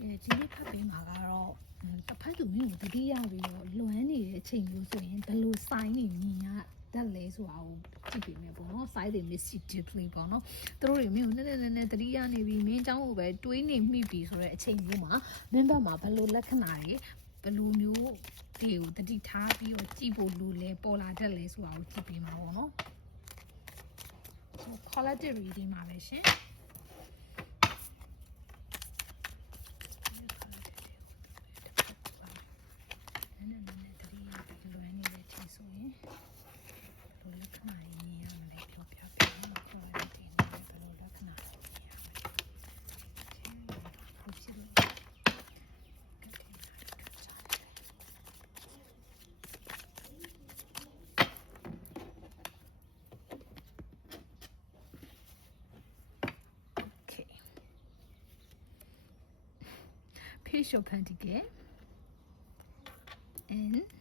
အဲဒီနေ့ဖတ်ပေးမှာကတော့တစ်ဖက်သူမင်းကိုတတိယပြီးတော့လွမ်းနေတဲ့အချိန်မျိုးဆိုရင်ဘယ်လို sign တွေမြင်ရတတ်လဲဆိုတာကိုကြည့်ပေးမယ်ပေါ့နော် sign တွေ missy discipline ပေါ့နော်သူတို့တွေမင်းကိုနည်းနည်းနည်းနည်းတတိယနေပြီးမင်းအကြောင်းကိုပဲတွေးနေမိပြီဆိုတဲ့အချိန်မျိုးမှာမင်းဘက်မှာဘယ်လိုလက္ခဏာတွေဘယ်လိုမျိုးတွေကိုတတိထားပြီးတော့ကြည့်ဖို့လိုလဲပေါ်လာတတ်လဲဆိုတာကိုကြည့်ပေးမှာပေါ့နော် collective reading မှာပဲရှင် ချိန်ဆိုရ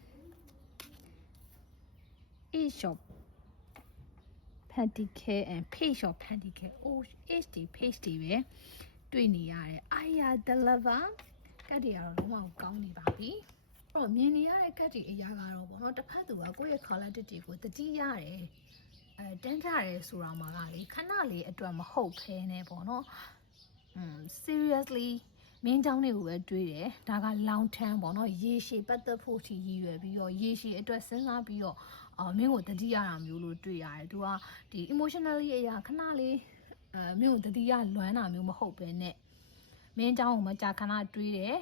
Page of Pentacle and Ace of Pentacle and Page of Pentacle. Oh, Ace ဒီ Page ဒီပဲတွေ့နေရတယ်။အာယာဒလဗာကတ်တွေကတော့လုံးဝကောင်းနေပါပြီ။အဲ့တော့မြင်နေရတဲ့ကတ်တွေအရာကတော့ပေါ့နော်တစ်ဖက်သူကကိုယ့်ရဲ့ quality တွေကိုတတိရတယ်။အဲတန်းကြရဲဆိုတာမှာကလေခဏလေးအတွက်မဟုတ်ဖဲနဲ့ပေါ့နော်อืม seriously မင်းเจ้าတွေကိုပဲတွေးတယ်ဒါက long term ပေါ့နော်ရေရှည်ပတ်သက်ဖို့ထီရည်ရွယ်ပြီးတော့ရေရှည်အတွက်စဉ်းစားပြီးတော့အော်မင်းကိုတတိရတာမျိုးလို့တွေ့ရတယ်သူကဒီ emotionally အရာခဏလေးအဲမင်းကိုတတိယလွမ်းတာမျိုးမဟုတ်ပဲနဲ့မင်းเจ้าကိုမကြာခဏတွေးတယ်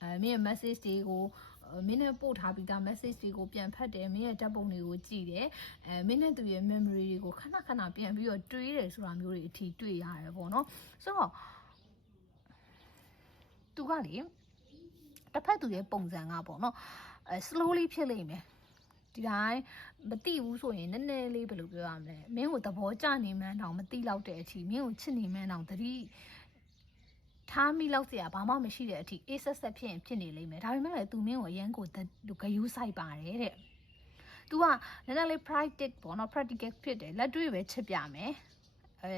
အဲမင်းရဲ့ message တွေကိုအဲမင်းနဲ့ပို့ထားပြီးသား message တွေကိုပြန်ဖတ်တယ်မင်းရဲ့ဓာတ်ပုံတွေကိုကြည့်တယ်အဲမင်းနဲ့သူရဲ့ memory တွေကိုခဏခဏပြန်ပြီးတော့တွေးတယ်ဆိုတာမျိုးတွေအထိတွေ့ရတယ်ပေါ့နော်ဆိုတော့ သူကလေတစ်ဖက်သူရဲ့ပုံစံကပေါ့နော်အဲ slowly ဖြစ်လိမ့်မယ်ဒီတိုင်းမတိဘူးဆိုရင်နည်းနည်းလေးဘယ်လိုပြောရမလဲမင်းကိုသဘောကျနေမှန်းတောင်မတိလောက်တဲ့အထိမင်းကိုချစ်နေမှန်းတောင်သတိထားမိလောက်เสียဘာမှမရှိတဲ့အထိအေးဆက်ဆက်ဖြစ်ရင်ဖြစ်နေလိမ့်မယ်ဒါပေမဲ့လည်းသူမင်းကိုအရန်ကိုဂယူးဆိုင်ပါတယ်တဲ့ तू ကနည်းနည်းလေး practice ပေါ့နော် practical ဖြစ်တယ်လက်တွေ့ပဲချစ်ပြမယ်အဲ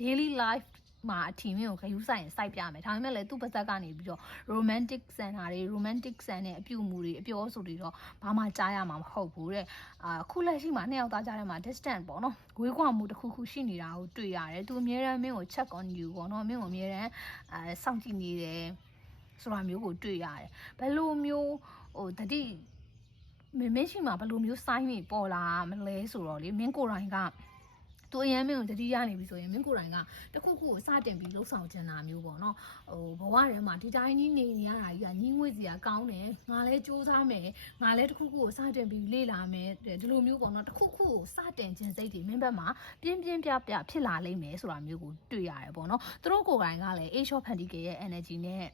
daily life မှာအထီမင်းကိုခရူးဆိုင်ရင်စိုက်ပြမယ်ဒါပေမဲ့လည်းသူ့ပါဇက်ကနေပြီးတော့ romantic ဆန်တာတွေ romantic ဆန်တဲ့အပြုအမူတွေအပြောဆိုတွေတော့ဘာမှကြားရမှာမဟုတ်ဘူးတဲ့အာခုလက်ရှိမှာနှစ်ယောက်သားကြားထဲမှာ distant ပေါ့နော်ဝေးကွာမှုတစ်ခုခုရှိနေတာကိုတွေ့ရတယ်သူအများရန်မင်းကို check on you ပေါ့နော်မင်းကိုအများရန်အဲစောင့်ကြည့်နေတယ်ဆိုတာမျိုးကိုတွေ့ရတယ်ဘယ်လိုမျိုးဟိုတတိမင်းမရှိမှာဘယ်လိုမျိုး sign တွေပေါ်လာမလဲဆိုတော့လေမင်းကိုယ်တိုင်က သူအရင်မင်းကိုတတိရနေပြီဆိုရင်မင်းကိုယ်တိုင်ကတခုခုကိုစတင်ပြီးလှုပ်ဆောင်ချင်တာမျိုးပေါ့နော်ဟိုဘဝထဲမှာဒီတိုင်းကြီးနေနေရတာကြီးကညှင်းဝေးစီကကောင်းတယ်ငါလဲစူးစမ်းမယ်ငါလဲတခုခုကိုစတင်ပြီးလေ့လာမယ်ဒီလိုမျိုးပေါ့နော်တခုခုကိုစတင်ခြင်းစိတ်တွေမင်းဘက်မှာပြင်းပြင်းပြပြဖြစ်လာလိမ့်မယ်ဆိုတာမျိုးကိုတွေ့ရတယ်ပေါ့နော်သူတို့ကိုယ်တိုင်ကလည်း A short Fenty ရဲ့ energy နဲ့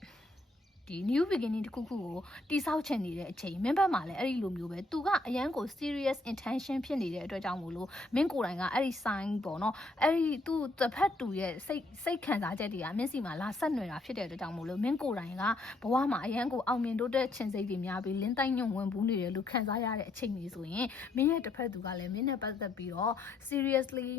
ဒီ new beginning တခုခုကိုတိဆောက်ချင်နေတဲ့အချိန်မင်းဘက်မှာလည်းအဲ့ဒီလိုမျိုးပဲသူကအရန်ကို serious intention ဖြစ်နေတဲ့အတွက်ကြောင့်မို့လို့မင်းကိုယ်တိုင်ကအဲ့ဒီ sign ပေါ့နော်အဲ့ဒီသူတစ်ဖက်တူရဲ့စိတ်စိတ်ခံစားချက်တွေကမင်းစီမှာလာဆက်နွယ်တာဖြစ်တဲ့အတွက်ကြောင့်မို့လို့မင်းကိုယ်တိုင်ကဘဝမှာအရန်ကိုအောင်မြင်တိုးတက်ခြင်းစိတ်တွေများပြီးလင်းတိုင်းညွန့်ဝင်ဘူးနေတယ်လို့ခံစားရတဲ့အချိန်ကြီးဆိုရင်မင်းရဲ့တစ်ဖက်သူကလည်းမင်းနဲ့ပတ်သက်ပြီးတော့ seriously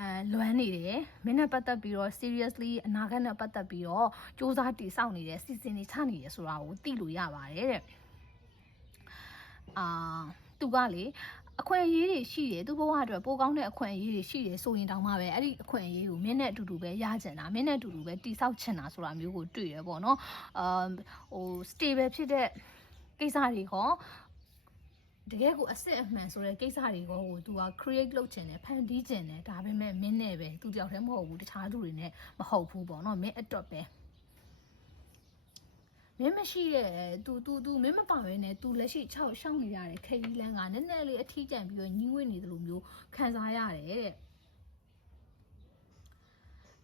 အဲလွမ်းနေတယ်မင်းနဲ့ပတ်သက်ပြီးတော့ seriously အနာဂတ်နဲ့ပတ်သက်ပြီးတော့စူးစမ်းတည်ဆောက်နေတယ်စီစဉ်နေချနေတယ်ဆိုတာကိုသိလို့ရပါတယ်တဲ့အာသူကလေအခွင့်အရေးတွေရှိတယ်သူဘဝအတွက်ပိုကောင်းတဲ့အခွင့်အရေးတွေရှိတယ်ဆိုရင်တောင်မှပဲအဲ့ဒီအခွင့်အရေးကိုမင်းနဲ့အတူတူပဲရကြတာမင်းနဲ့အတူတူပဲတိဆောက်ချင်တာဆိုတာမျိုးကိုတွေ့ရပေါ့နော်အာဟို stable ဖြစ်တဲ့ကိစ္စတွေဟော တကယ်ကိုအစ်စ်အမှန်ဆိုတဲ့ကိစ္စတွေကိုဟို तू က create လုပ်ချင်တယ်ဖန်တီးချင်တယ်ဒါပေမဲ့မင်းနဲ့ပဲ तू တယောက်တည်းမဟုတ်ဘူးတခြားသူတွေနဲ့မဟုတ်ဘူးပေါ့နော်မင်းအတွက်ပဲမင်းမရှိရဲ့ तू तू तू မင်းမပါဘဲနဲ့ तू လက်ရှိ6ရှောင်းနေရတဲ့ခရီးလန်းကနည်းနည်းလေးအထီးကျန်ပြီးတော့ညှိဝေးနေတယ်လို့မျိုးခံစားရတယ်တဲ့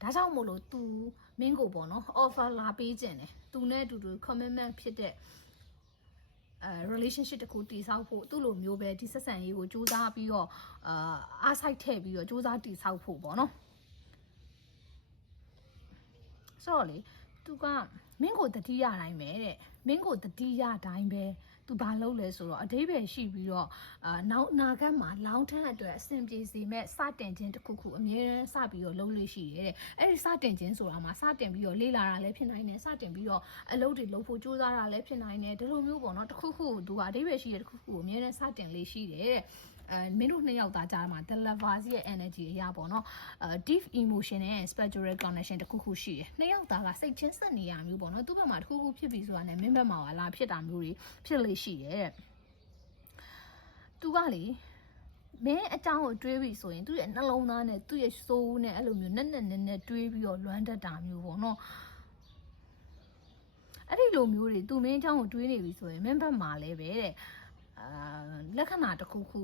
ဒါကြောင့်မို့လို့ तू မင်းကိုပေါ့နော် offer လာပေးခြင်းတယ် तू နဲ့အတူတူ commitment ဖြစ်တဲ့ အဲ relationship တခုတည်ဆောက်ဖို့သူ့လိုမျိုးပဲဒီဆက်ဆံရေးကိုစူးစမ်းပြီးတော့အာအားဆိုင်ထည့်ပြီးတော့စူးစမ်းတည်ဆောက်ဖို့ပေါ့နော်ဆိုတော့လေသူကမင်းကိုတတိယတိုင်းပဲတဲ့ မင်းကိုတတိယတိုင်းပဲတသူဘာလုပ်လဲဆိုတော့အတိပ္ပယ်ရှိပြီးတော့အာနောက်အနာဂတ်မှာလောင်းထမ်းအတွက်အဆင်ပြေစေမဲ့စတင်ခြင်းတစ်ခုခုအမြဲတမ်းစပြီးတော့လုပ်လို့ရှိရဲတဲ့အဲ့ဒီစတင်ခြင်းဆိုတာမှာစတင်ပြီးတော့လေ့လာတာလည်းဖြစ်နိုင်တယ်စတင်ပြီးတော့အလုပ်တွေလုပ်ဖို့ကြိုးစားတာလည်းဖြစ်နိုင်တယ်ဒီလိုမျိုးပေါ့နော်တစ်ခုခုသူကအတိပ္ပယ်ရှိတဲ့တစ်ခုခုကိုအမြဲတမ်းစတင်လေးရှိတယ်တဲ့ အဲမင်းတို့နှစ်ယောက်သားကြားမှာ the lovers ရဲ့ energy အရာပေါ့နော်အဲ deep emotion နဲ့ spiritual connection တခုခုရှိတယ်နှစ်ယောက်သားကစိတ်ချင်းဆက်နေရမျိုးပေါ့နော်သူ့ဘက်မှာတခုခုဖြစ်ပြီဆိုတာနဲ့မင်းဘက်မှာကလာဖြစ်တာမျိုးတွေဖြစ်လေရှိတယ်တဲ့သူကလေမင်းအကြောင်းကိုတွေးပြီးဆိုရင်သူ့ရဲ့နှလုံးသားနဲ့သူ့ရဲ့စိုးဦးနဲ့အဲ့လိုမျိုးနဲ့နဲ့နဲ့နဲ့တွေးပြီးတော့လွမ်းတတ်တာမျိုးပေါ့နော်အဲ့ဒီလိုမျိုးတွေသူမင်းအကြောင်းကိုတွေးနေပြီဆိုရင်မင်းဘက်မှာလည်းပဲတဲ့အာလက္ခဏာတစ်ခုခု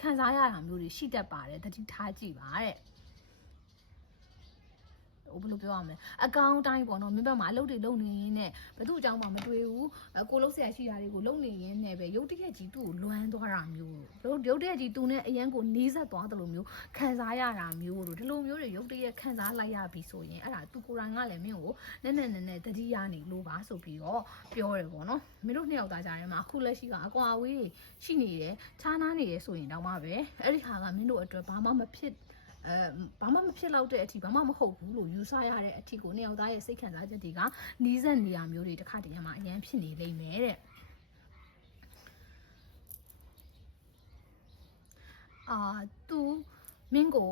ခံစားရတာမျိုးတွေရှိတတ်ပါတယ်တတိထားကြည့်ပါတဲ့ ဟိုဘယ်လိုပြောရမလဲအကောင့်တိုင်းပေါ့နော်မင်းဘက်မှာအလုပ်တွေလုပ်နေရင်းနဲ့ဘယ်သူ့အကြောင်းမှမတွေ့ဘူးအကိုလုံးဆရာရှိတာတွေကိုလုပ်နေရင်းနဲ့ပဲရုတ်တရက်ကြီးသူ့ကိုလွမ်းသွားတာမျိုးရုတ်ရုတ်တရက်ကြီးသူနဲ့အရန်ကိုနေဆက်သွားတယ်လို့မျိုးခံစားရတာမျိုးတို့ဒီလိုမျိုးတွေရုတ်တရက်ခံစားလိုက်ရပြီဆိုရင်အဲ့ဒါသူကိုယ်တိုင်ကလည်းမင်းကိုနည်းနည်းနည်းနည်းတတိယနေလို့ပါဆိုပြီးတော့ပြောတယ်ပေါ့နော်မင်းတို့နှစ်ယောက်သားကြားထဲမှာအခုလက်ရှိကအကွာဝေးရှိနေတယ်ခြားနားနေတယ်ဆိုရင်တော့မှပဲအဲ့ဒီဟာကမင်းတို့အတွက်ဘာမှမဖြစ် အဲဘာမှမဖြစ်တော့တဲ့အထိဘာမှမဟုတ်ဘူးလို့ယူဆရတဲ့အထိကိုနှစ်ယောက်သားရဲ့စိတ်ခံစားချက်တွေကနီးစပ်နေရမျိုးတွေတစ်ခါတည်းမှာအရင်ဖြစ်နေလိမ့်မယ်တဲ့အာသူမင်းကို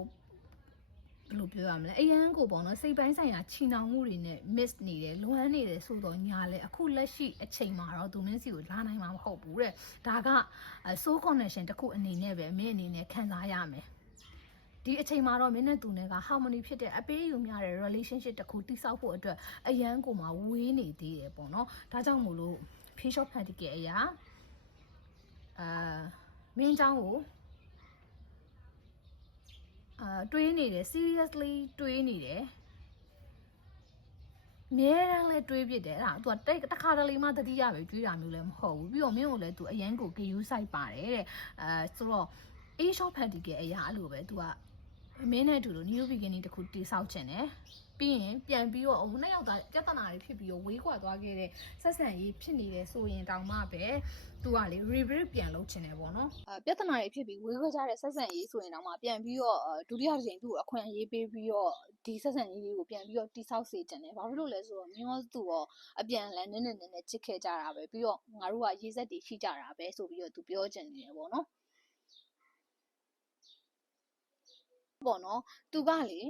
ဘယ်လိုပြောရမလဲအရန်ကိုပေါ့နော်စိတ်ပိုင်းဆိုင်ရာချီနှောင်မှုတွေနဲ့ miss နေတယ်လွမ်းနေတယ်ဆိုတော့ညာလဲအခုလက်ရှိအချိန်မှာတော့သူမင်းစီကိုလာနိုင်မှာမဟုတ်ဘူးတဲ့ဒါက soul connection တစ်ခုအနေနဲ့ပဲမင်းအနေနဲ့ခံစားရမယ် ဒီအချိန်မှာတော့မင်းနဲ့သူနဲ့က harmony ဖြစ်တဲ့အပေးယူများတဲ့ relationship တစ်ခုတိစောက်ဖို့အတွက်အရန်ကိုမှဝေးနေသေးတယ်ပေါ့နော်ဒါကြောင့်မို့လို့ facial practical အရာအာမင်းเจ้าကိုအာတွေးနေတယ် seriously တွေးနေတယ်မြဲတမ်းလဲတွေးပြစ်တယ်အဲ့ဒါ तू တိတ်တစ်ခါတလေမှတတိယပဲတွေးတာမျိုးလည်းမဟုတ်ဘူးပြီးတော့မင်းကိုလည်း तू အရန်ကိုဂယူးဆိုင်ပါတယ်တဲ့အဲဆိုတော့ A shop practical အရာအဲ့လိုပဲ तू က မင်းနဲ့အတူတူ new beginning တခုတိဆောက်ခြင်းတယ်ပြီးရင်ပြန်ပြီးတော့ဟိုနှစ်ယောက်သားပြဿနာတွေဖြစ်ပြီးတော့ဝေးကွာသွားခဲ့တဲ့ဆက်ဆံရေးဖြစ်နေတယ်ဆိုရင်တောင်မှပဲသူကလေ rebuild ပြန်လုပ်ချင်တယ်ပေါ့နော်အပြဿနာတွေဖြစ်ပြီးဝေးခွဲကြတဲ့ဆက်ဆံရေးဆိုရင်တောင်မှပြန်ပြီးတော့ဒုတိယတစ်ချိန်သူ့အခွင့်အရေးပေးပြီးတော့ဒီဆက်ဆံရေးလေးကိုပြန်ပြီးတော့တိဆောက်စေချင်တယ်ဘာဖြစ်လို့လဲဆိုတော့မင်းရောသူရောအပြန်လန်နည်းနည်းနည်းနည်းချစ်ခဲ့ကြတာပဲပြီးတော့ငါတို့ကရေးဆက်တွေရှိကြတာပဲဆိုပြီးတော့သူပြောချင်နေတယ်ပေါ့နော် ပေါ့နော်သူကလေ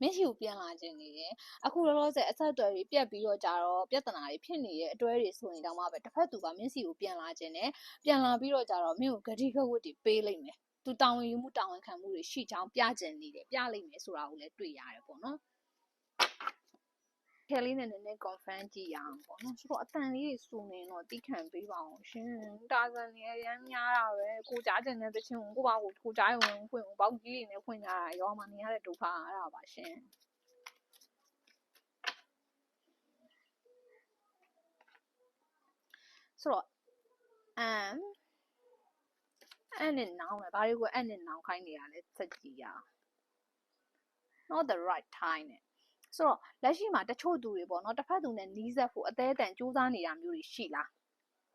မင်းစီကိုပြန်လာခြင်းနေတယ်အခုလောလောဆယ်အဆက်အသွယ်တွေပြတ်ပြီးတော့ကြတော့ပြဿနာတွေဖြစ်နေတဲ့အတွဲတွေဆိုရင်တောင်မှပဲတစ်ဖက်သူကမင်းစီကိုပြန်လာခြင်းနဲ့ပြန်လာပြီးတော့ကြတော့မင်းကိုဂတိကဝတ်တွေပေးလိုက်မယ်သူတောင်းဝင်ယူမှုတောင်းဝင်ခံမှုတွေရှိချောင်းပြခြင်းနေတယ်ပြလိုက်မယ်ဆိုတာကိုလည်းတွေ့ရတယ်ပေါ့နော် ခဲလေးနဲ့နည်းနည်း confirm ကြည့်ရအောင်ပေါ့နော်ဆိုတော့အတန်လေးတွေစုနေတော့တိခံပေးပါအောင်ရှင်တာဇန်နေရမ်းများတာပဲကိုကြားကျင်တဲ့တချင်းကိုပါကိုကိုကြားဝင်ဖွင့်ပေါက်ကြီးတွေနဲ့ဖွင့်ကြတာရောမှနေရတဲ့ဒုက္ခအဲ့ဒါပါရှင်ဆိုတော့အမ်အဲ့နဲ့နောင်လဲဘာတွေကိုအဲ့နဲ့နောင်ခိုင်းနေရလဲစက်ကြည့်ရအောင် not the right time နဲ့ ဆိုတော့လက်ရှိမှာတချို့သူတွေပေါ့နော်တစ်ဖက်သူနဲ့နီးစပ်ဖို့အသေးအတန်စူးစမ်းနေတာမျိုးတွေရှိလား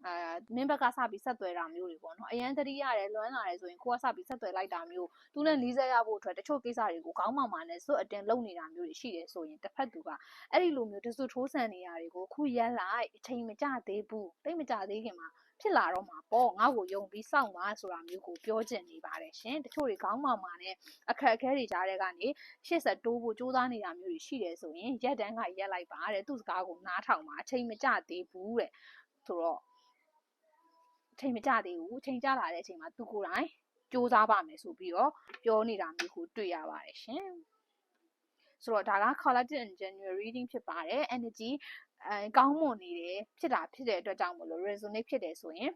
အာမင်းဘက်ကစပြီးဆက်သွယ်တာမျိုးတွေပေါ့နော်အရန်တတိရတယ်လွမ်းလာတယ်ဆိုရင်ကိုကစပြီးဆက်သွယ်လိုက်တာမျိုးသူနဲ့နီးစပ်ရဖို့အတွက်တချို့ကိစ္စတွေကိုခေါင်းမှောင်မှနဲ့စွတ်အတင်လုပ်နေတာမျိုးတွေရှိတယ်ဆိုရင်တစ်ဖက်သူကအဲ့ဒီလိုမျိုးတစွတ်ထိုးဆန်နေရတွေကိုခုရက်လိုက်အချိန်မကျသေးဘူးတိတ်မကျသေးခင်မှာ ဖြစ်လာတော့မှာပေါ့ငါ့ကိုယုံပြီးစောင့်ပါဆိုတာမျိုးကိုပြောချင်နေပါတယ်ရှင်တချို့တွေခေါင်းမှောင်မှနဲ့အခက်အခဲတွေကြားတဲ့ကနေရှေ့ဆက်တိုးဖို့ကြိုးစားနေတာမျိုးတွေရှိတယ်ဆိုရင်ရက်တန်းကရက်လိုက်ပါတဲ့သူ့စကားကိုနားထောင်ပါအချိန်မကျသေးဘူးတဲ့ဆိုတော့အချိန်မကျသေးဘူးအချိန်ကျလာတဲ့အချိန်မှာသူကိုယ်တိုင်စူးစမ်းပါမယ်ဆိုပြီးတော့ပြောနေတာမျိုးကိုတွေ့ရပါတယ်ရှင် ဆိုတော့ဒါက collected in January reading ဖြစ်ပါတယ် energy အဲကောင်းမွန်နေတယ်ဖြစ်တာဖြစ်တဲ့အတွက်ကြောင့်မလို့ resonate ဖြစ်တယ်ဆိုရင်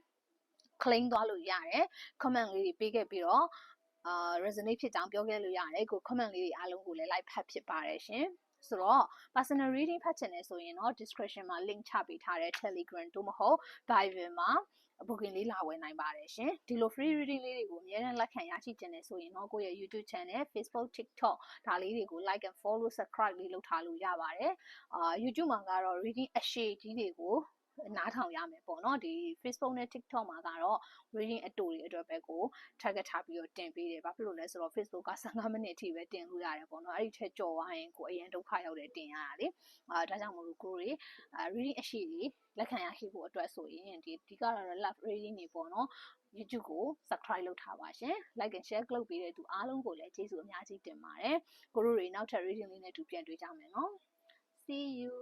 claim သွားလို့ရတယ် comment လေးတွေပေးခဲ့ပြီးတော့အာ resonate ဖြစ်ကြောင်းပြောခဲ့လို့ရတယ်ကို comment လေးတွေအားလုံးကိုလည်း like ဖတ်ဖြစ်ပါတယ်ရှင်ဆိုတော့ personal reading ဖတ်ချင်တယ်ဆိုရင်တော့ description မှာ link ချပေးထားတဲ့ Telegram တို့မဟုတ် Viber မှာ booking လေးလာဝယ်နိုင်ပါတယ်ရှင်ဒီလို free reading လေးတွေကိုအများနဲ့ လက်ခံရရှိခြင်းနဲ့ဆိုရင်တော့ကိုယ့်ရဲ့ YouTube channel Facebook TikTok ဒါလေးတွေကို like and follow subscribe လေးလုပ်ထားလို့ရပါတယ်အာ YouTube မှာကတော့ reading အရှိကြီးတွေကို နားထောင်ရမယ်ပေါ့နော်ဒီ Facebook နဲ့ TikTok မှာကတော့ reading အတူတွေအတွက်ပဲကို target ထားပြီးတော့တင်ပေးတယ်ဘာဖြစ်လို့လဲဆိုတော့ Facebook က15မိနစ်အထိပဲတင်လို့ရတယ်ပေါ့နော်အဲ့ဒီထက်ကြော်သွားရင်ကိုအရင်ဒုက္ခရောက်တယ်တင်ရတာလေအာဒါကြောင့်မလို့ကိုတွေအာ reading အရှိတွေလက်ခံရရှိဖို့အတွက်ဆိုရင်ဒီဒီကတော့ love reading တွေပေါ့နော် YouTube ကို subscribe လုပ်ထားပါရှင် like and share လုပ်ပေးတဲ့သူအားလုံးကိုလည်းကျေးဇူးအများကြီးတင်ပါတယ်ကိုတို့တွေနောက်ထပ် reading လေးနဲ့တူပြန်တွေ့ကြမယ်နော် see you